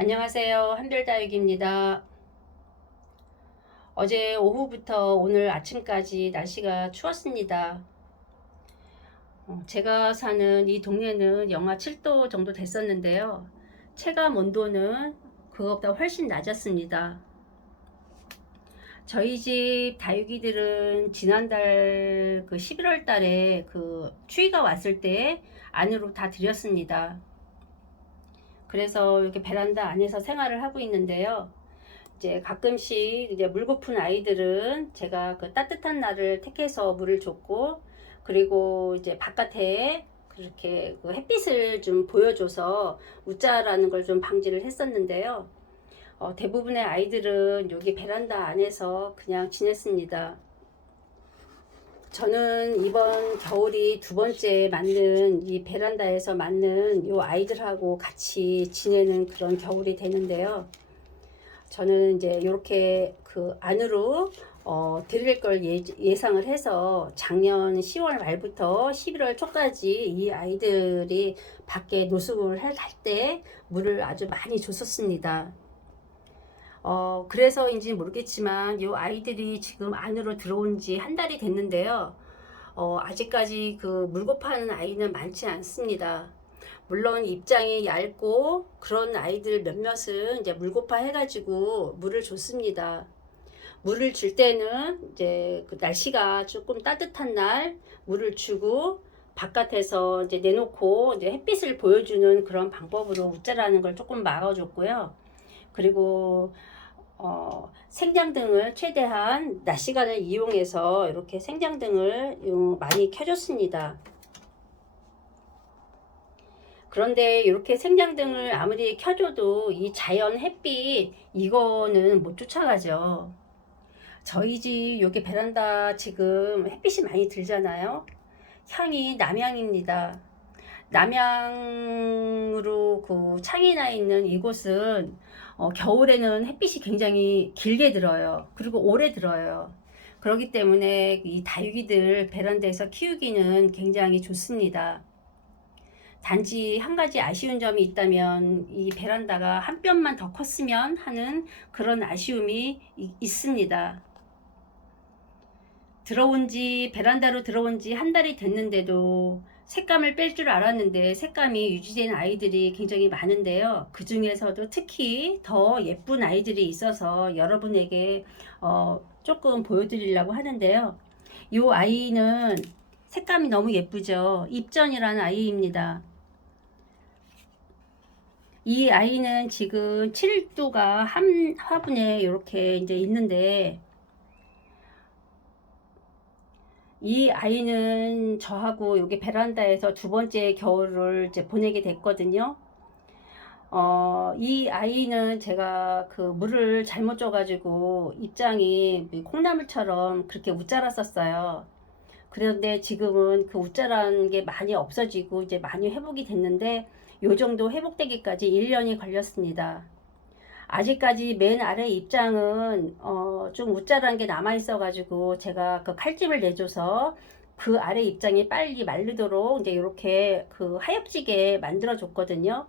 안녕하세요. 한별다육입니다. 어제 오후부터 오늘 아침까지 날씨가 추웠습니다. 제가 사는 이 동네는 영하 7도 정도 됐었는데요. 체감 온도는 그것보다 훨씬 낮았습니다. 저희 집 다육이들은 지난달 그 11월 달에 그 추위가 왔을 때 안으로 다 들였습니다. 그래서 이렇게 베란다 안에서 생활을 하고 있는데요. 이제 가끔씩 이제 물 고픈 아이들은 제가 그 따뜻한 날을 택해서 물을 줬고, 그리고 이제 바깥에 그렇게 그 햇빛을 좀 보여줘서 웃자라는 걸 좀 방지를 했었는데요. 대부분의 아이들은 여기 베란다 안에서 그냥 지냈습니다. 저는 이번 겨울이 두 번째 맞는 이 베란다에서 맞는 이 아이들하고 같이 지내는 그런 겨울이 되는데요. 저는 이제 이렇게 그 안으로 드릴 걸 예상을 해서 작년 10월 말부터 11월 초까지 이 아이들이 밖에 노숙을 할 때 물을 아주 많이 줬었습니다. 그래서인지 모르겠지만 이 아이들이 지금 안으로 들어온 지 한 달이 됐는데요. 아직까지 그 물고파하는 아이는 많지 않습니다. 물론 입장이 얇고 그런 아이들 몇몇은 이제 물고파 해가지고 물을 줬습니다. 물을 줄 때는 이제 그 날씨가 조금 따뜻한 날 물을 주고 바깥에서 이제 내놓고 이제 햇빛을 보여주는 그런 방법으로 웃자라는 걸 조금 막아줬고요. 그리고 생장등을 최대한 낮 시간을 이용해서 이렇게 생장등을 많이 켜줬습니다. 그런데 이렇게 생장등을 아무리 켜줘도 이 자연 햇빛 이거는 못 쫓아가죠. 저희 집 여기 베란다 지금 햇빛이 많이 들잖아요. 향이 남향입니다. 남향으로 그 창이 나 있는 이곳은 겨울에는 햇빛이 굉장히 길게 들어요. 그리고 오래 들어요. 그렇기 때문에 이 다육이들 베란다에서 키우기는 굉장히 좋습니다. 단지 한 가지 아쉬운 점이 있다면 이 베란다가 한 뼘만 더 컸으면 하는 그런 아쉬움이 있습니다. 베란다로 들어온 지 한 달이 됐는데도 색감을 뺄 줄 알았는데 색감이 유지된 아이들이 굉장히 많은데요. 그 중에서도 특히 더 예쁜 아이들이 있어서 여러분에게 조금 보여드리려고 하는데요. 이 아이는 색감이 너무 예쁘죠. 입전이라는 아이입니다. 이 아이는 지금 7도가 한 화분에 이렇게 이제 있는데, 이 아이는 저하고 여기 베란다에서 두 번째 겨울을 이제 보내게 됐거든요. 이 아이는 제가 그 물을 잘못 줘가지고 입장이 콩나물처럼 그렇게 웃자랐었어요. 그런데 지금은 그 웃자란 게 많이 없어지고 이제 많이 회복이 됐는데, 요 정도 회복되기까지 1년이 걸렸습니다. 아직까지 맨 아래 입장은 좀 웃자란 게 남아 있어 가지고 제가 그 칼집을 내줘서 그 아래 입장이 빨리 마르도록 이제 이렇게 그 하엽지게 만들어 줬거든요.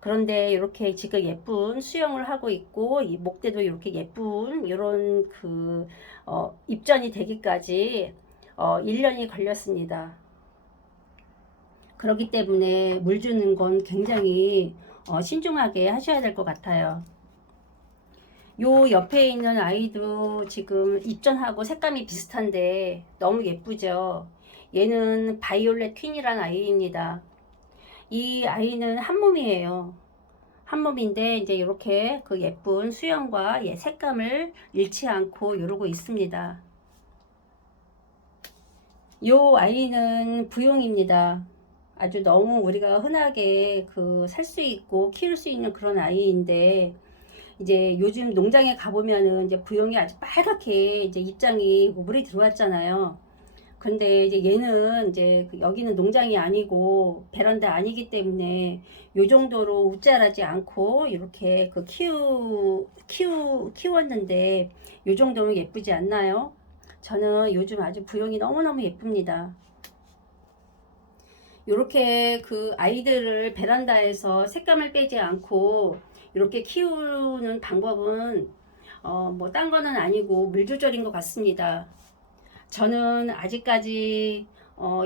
그런데 이렇게 지금 예쁜 수영을 하고 있고 이 목대도 이렇게 예쁜 이런 그 입전이 되기까지 1년이 걸렸습니다. 그렇기 때문에 물 주는 건 굉장히 신중하게 하셔야 될 것 같아요. 요 옆에 있는 아이도 지금 입전하고 색감이 비슷한데 너무 예쁘죠. 얘는 바이올렛 퀸이란 아이입니다. 이 아이는 한 몸이에요. 한 몸인데 이제 이렇게 그 예쁜 수영과 색감을 잃지 않고 이러고 있습니다. 요 아이는 부용입니다. 아주 너무 우리가 흔하게 그 살 수 있고 키울 수 있는 그런 아이인데, 이제 요즘 농장에 가보면은 이제 부용이 아주 빨갛게 이제 입장이 물이 들어왔잖아요. 근데 이제 얘는 이제 여기는 농장이 아니고 베란다 아니기 때문에 요 정도로 웃자라지 않고 이렇게 그 키웠는데 요 정도면 예쁘지 않나요? 저는 요즘 아주 부용이 너무너무 예쁩니다. 요렇게 그 아이들을 베란다에서 색감을 빼지 않고 이렇게 키우는 방법은 뭐 딴 거는 아니고 물 조절인 것 같습니다. 저는 아직까지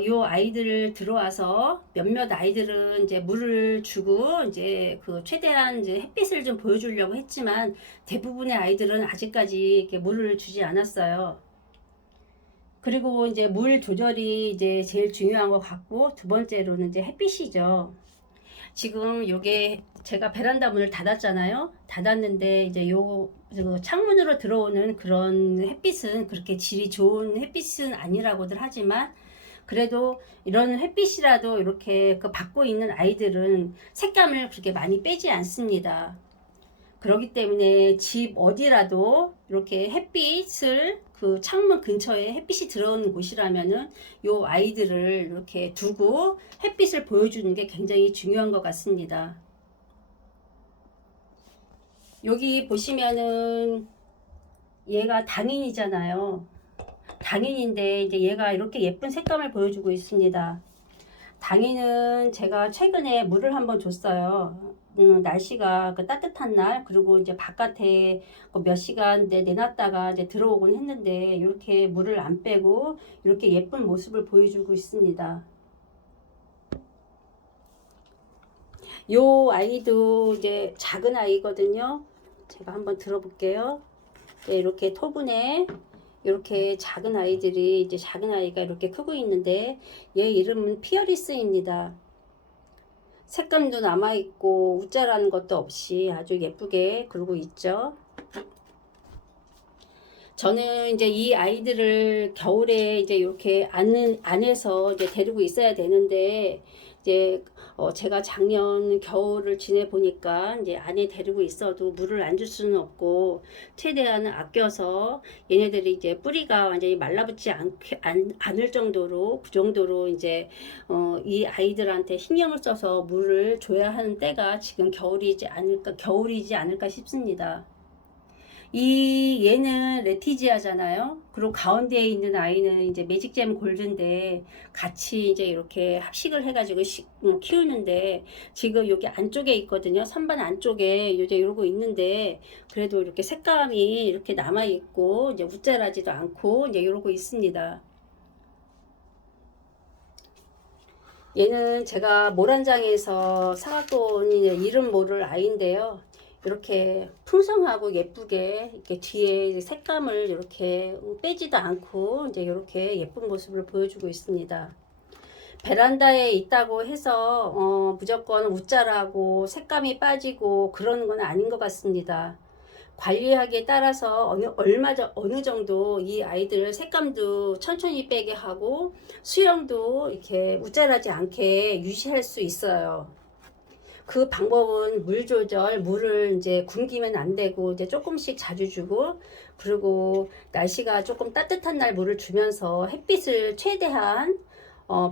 요 아이들을 들어와서 몇몇 아이들은 이제 물을 주고 이제 그 최대한 이제 햇빛을 좀 보여주려고 했지만 대부분의 아이들은 아직까지 이렇게 물을 주지 않았어요. 그리고 이제 물 조절이 이제 제일 중요한 것 같고 두 번째로는 이제 햇빛이죠. 지금 요게 제가 베란다 문을 닫았잖아요. 닫았는데 이제 요 창문으로 들어오는 그런 햇빛은 그렇게 질이 좋은 햇빛은 아니라고들 하지만 그래도 이런 햇빛이라도 이렇게 그 받고 있는 아이들은 색감을 그렇게 많이 빼지 않습니다. 그렇기 때문에 집 어디라도 이렇게 햇빛을 그 창문 근처에 햇빛이 들어오는 곳이라면은 요 아이들을 이렇게 두고 햇빛을 보여주는 게 굉장히 중요한 것 같습니다. 여기 보시면은 얘가 당인이잖아요. 당인인데 이제 얘가 이렇게 예쁜 색감을 보여주고 있습니다. 당인은 제가 최근에 물을 한번 줬어요. 날씨가 그 따뜻한 날 그리고 이제 바깥에 몇 시간 내놨다가 이제 들어오곤 했는데 이렇게 물을 안 빼고 이렇게 예쁜 모습을 보여주고 있습니다. 요 아이도 이제 작은 아이거든요. 제가 한번 들어볼게요. 네, 이렇게 토분에 이렇게 작은 아이들이 이제 작은 아이가 이렇게 크고 있는데 얘 이름은 피어리스입니다. 색감도 남아있고 웃자라는 것도 없이 아주 예쁘게 그러고 있죠. 저는 이제 이 아이들을 겨울에 이제 이렇게 안에서 이제 데리고 있어야 되는데 이제 제가 작년 겨울을 지내 보니까 이제 안에 데리고 있어도 물을 안 줄 수는 없고 최대한 아껴서 얘네들이 이제 뿌리가 완전히 말라붙지 않을 정도로 그 정도로 이제 이 아이들한테 신경을 써서 물을 줘야 하는 때가 지금 겨울이지 않을까 싶습니다. 얘는 레티지아잖아요. 그리고 가운데에 있는 아이는 이제 매직잼 골드인데 같이 이제 이렇게 합식을 해가지고 키우는데 지금 여기 안쪽에 있거든요. 선반 안쪽에 이제 이러고 있는데 그래도 이렇게 색감이 이렇게 남아 있고 이제 웃자라지도 않고 이제 이러고 있습니다. 얘는 제가 모란장에서 사갖고 온 이름 모를 아이인데요. 이렇게 풍성하고 예쁘게 이렇게 뒤에 색감을 이렇게 빼지도 않고 이제 이렇게 예쁜 모습을 보여주고 있습니다. 베란다에 있다고 해서 무조건 웃자라고 색감이 빠지고 그러는 건 아닌 것 같습니다. 관리하기에 따라서 어느 정도 이 아이들 색감도 천천히 빼게 하고 수영도 이렇게 우짜라지 않게 유지할 수 있어요. 그 방법은 물 조절, 물을 이제 굶기면 안 되고 이제 조금씩 자주 주고 그리고 날씨가 조금 따뜻한 날 물을 주면서 햇빛을 최대한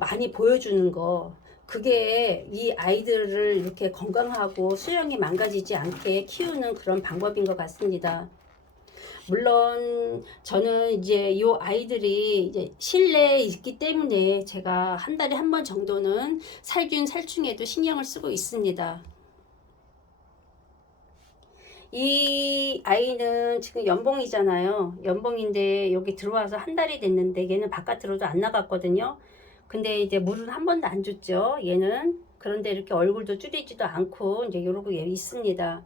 많이 보여주는 거. 그게 이 아이들을 이렇게 건강하고 수영이 망가지지 않게 키우는 그런 방법인 것 같습니다. 물론 저는 이제 이 아이들이 이제 실내에 있기 때문에 제가 한 달에 한 번 정도는 살균 살충에도 신경을 쓰고 있습니다. 이 아이는 지금 연봉이잖아요. 연봉인데 여기 들어와서 한 달이 됐는데 얘는 바깥으로도 안 나갔거든요. 근데 이제 물은 한 번도 안 줬죠. 얘는. 그런데 이렇게 얼굴도 줄이지도 않고 이제 이러고 있습니다.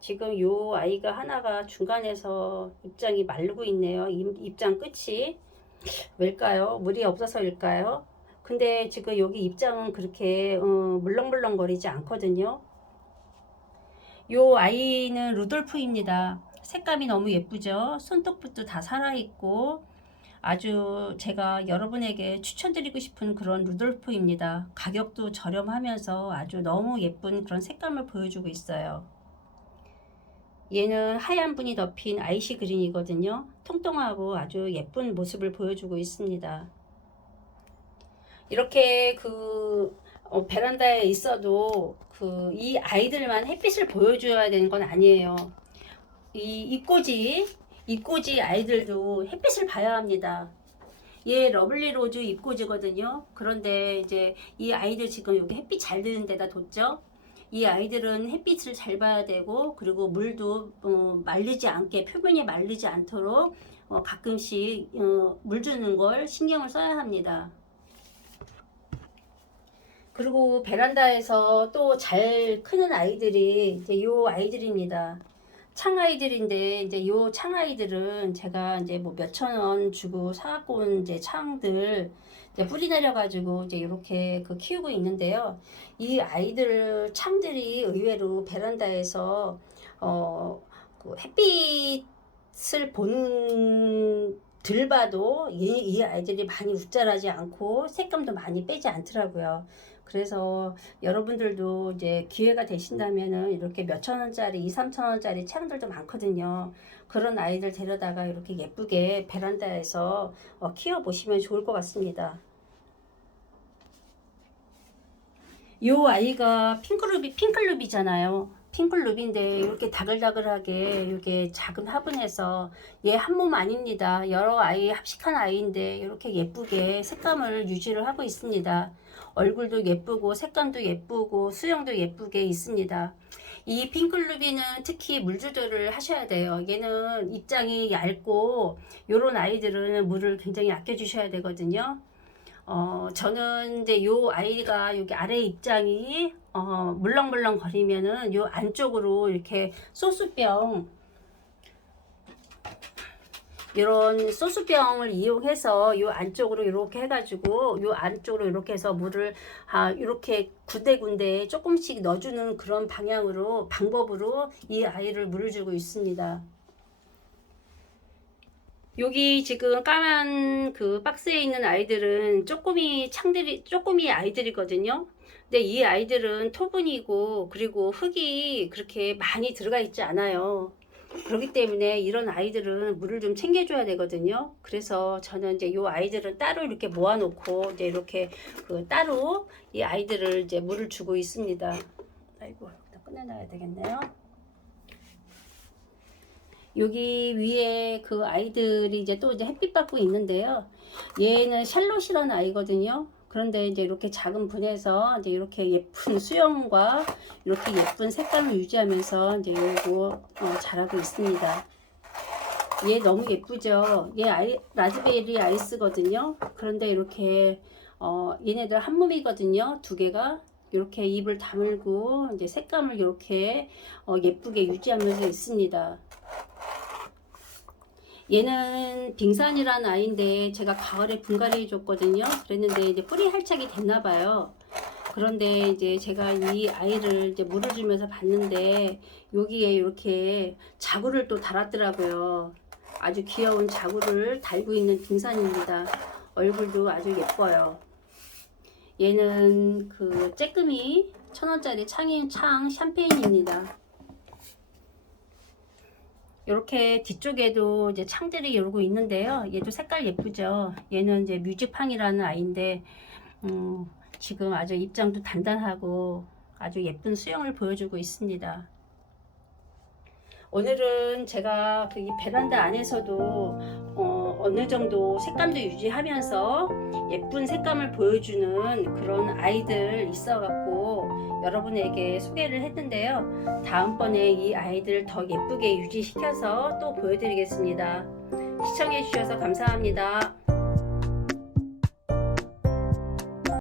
지금 요 아이가 하나가 중간에서 입장이 마르고 있네요. 입장 끝이. 왜일까요? 물이 없어서일까요? 근데 지금 여기 입장은 그렇게 물렁물렁거리지 않거든요. 요 아이는 루돌프입니다. 색감이 너무 예쁘죠? 손톱부터 다 살아있고 아주 제가 여러분에게 추천드리고 싶은 그런 루돌프입니다. 가격도 저렴하면서 아주 너무 예쁜 그런 색감을 보여주고 있어요. 얘는 하얀 분이 덮인 아이시 그린이거든요. 통통하고 아주 예쁜 모습을 보여주고 있습니다. 이렇게 베란다에 있어도 이 아이들만 햇빛을 보여줘야 되는 건 아니에요. 이꼬지 아이들도 햇빛을 봐야 합니다. 얘 러블리 로즈 잎꽂이거든요. 그런데 이제 이 아이들 지금 여기 햇빛 잘 드는 데다 뒀죠. 이 아이들은 햇빛을 잘 봐야 되고, 그리고 물도 마르지 않게, 표면이 마르지 않도록 가끔씩 물 주는 걸 신경을 써야 합니다. 그리고 베란다에서 또 잘 크는 아이들이 이제 요 아이들입니다. 창아이들인데, 이제 요 창아이들은 제가 이제 뭐 몇천 원 주고 사갖고 온 이제 창들 이제 뿌리 내려가지고 이제 이렇게 키우고 있는데요. 이 아이들 창들이 의외로 베란다에서 햇빛을 보는 들 봐도 이 아이들이 많이 웃자라지 않고 색감도 많이 빼지 않더라고요. 그래서 여러분들도 이제 기회가 되신다면은 이렇게 몇천 원짜리, 2, 3천 원짜리 창들도 많거든요. 그런 아이들 데려다가 이렇게 예쁘게 베란다에서 키워보시면 좋을 것 같습니다. 요 아이가 핑클룹이잖아요. 핑클룹인데 이렇게 다글다글하게 이렇게 작은 화분에서 얘 한 몸 아닙니다. 여러 아이 합식한 아이인데 이렇게 예쁘게 색감을 유지를 하고 있습니다. 얼굴도 예쁘고 색감도 예쁘고 수영도 예쁘게 있습니다. 이 핑클루비는 특히 물 조절을 하셔야 돼요. 얘는 입장이 얇고 요런 아이들은 물을 굉장히 아껴 주셔야 되거든요. 저는 이제 요 아이가 여기 아래 입장이 물렁물렁 거리면은 요 안쪽으로 이렇게 소스병, 이런 소스병을 이용해서 요 안쪽으로 이렇게 해가지고 요 안쪽으로 이렇게 해서 물을 이렇게 군데군데 조금씩 넣어주는 그런 방법으로 이 아이를 물을 주고 있습니다. 여기 지금 까만 박스에 있는 아이들은 쪼꼬미 아이들이거든요. 근데 이 아이들은 토분이고 그리고 흙이 그렇게 많이 들어가 있지 않아요. 그렇기 때문에 이런 아이들은 물을 좀 챙겨줘야 되거든요. 그래서 저는 이제 이 아이들은 따로 이렇게 모아놓고 이제 이렇게 따로 이 아이들을 이제 물을 주고 있습니다. 아이고, 꺼내놔야 되겠네요. 여기 위에 아이들이 이제 또 이제 햇빛 받고 있는데요. 얘는 샬롯이라는 아이거든요. 그런데 이제 이렇게 작은 분에서 이제 이렇게 예쁜 수영과 이렇게 예쁜 색감을 유지하면서 이제 요거 자라고 있습니다. 얘 너무 예쁘죠? 얘 라즈베리 아이스거든요. 그런데 이렇게 얘네들 한 몸이거든요. 두 개가. 이렇게 입을 다물고 이제 색감을 이렇게 예쁘게 유지하면서 있습니다. 얘는 빙산이라는 아이인데 제가 가을에 분갈이 해줬거든요. 그랬는데 이제 뿌리 할착이 됐나봐요. 그런데 이제 제가 이 아이를 이제 물을 주면서 봤는데 여기에 이렇게 자구를 또 달았더라고요. 아주 귀여운 자구를 달고 있는 빙산입니다. 얼굴도 아주 예뻐요. 얘는 쬐끔이 1,000원짜리 창 샴페인입니다. 이렇게 뒤쪽에도 이제 창들이 열고 있는데요. 얘도 색깔 예쁘죠. 얘는 이제 뮤직팡이라는 아이인데 지금 아주 입장도 단단하고 아주 예쁜 수영을 보여주고 있습니다. 오늘은 제가 이 베란다 안에서도 어느 정도 색감도 유지하면서 예쁜 색감을 보여주는 그런 아이들 있어갖고 여러분에게 소개를 했는데요. 다음번에 이 아이들 더 예쁘게 유지시켜서 또 보여드리겠습니다. 시청해 주셔서 감사합니다.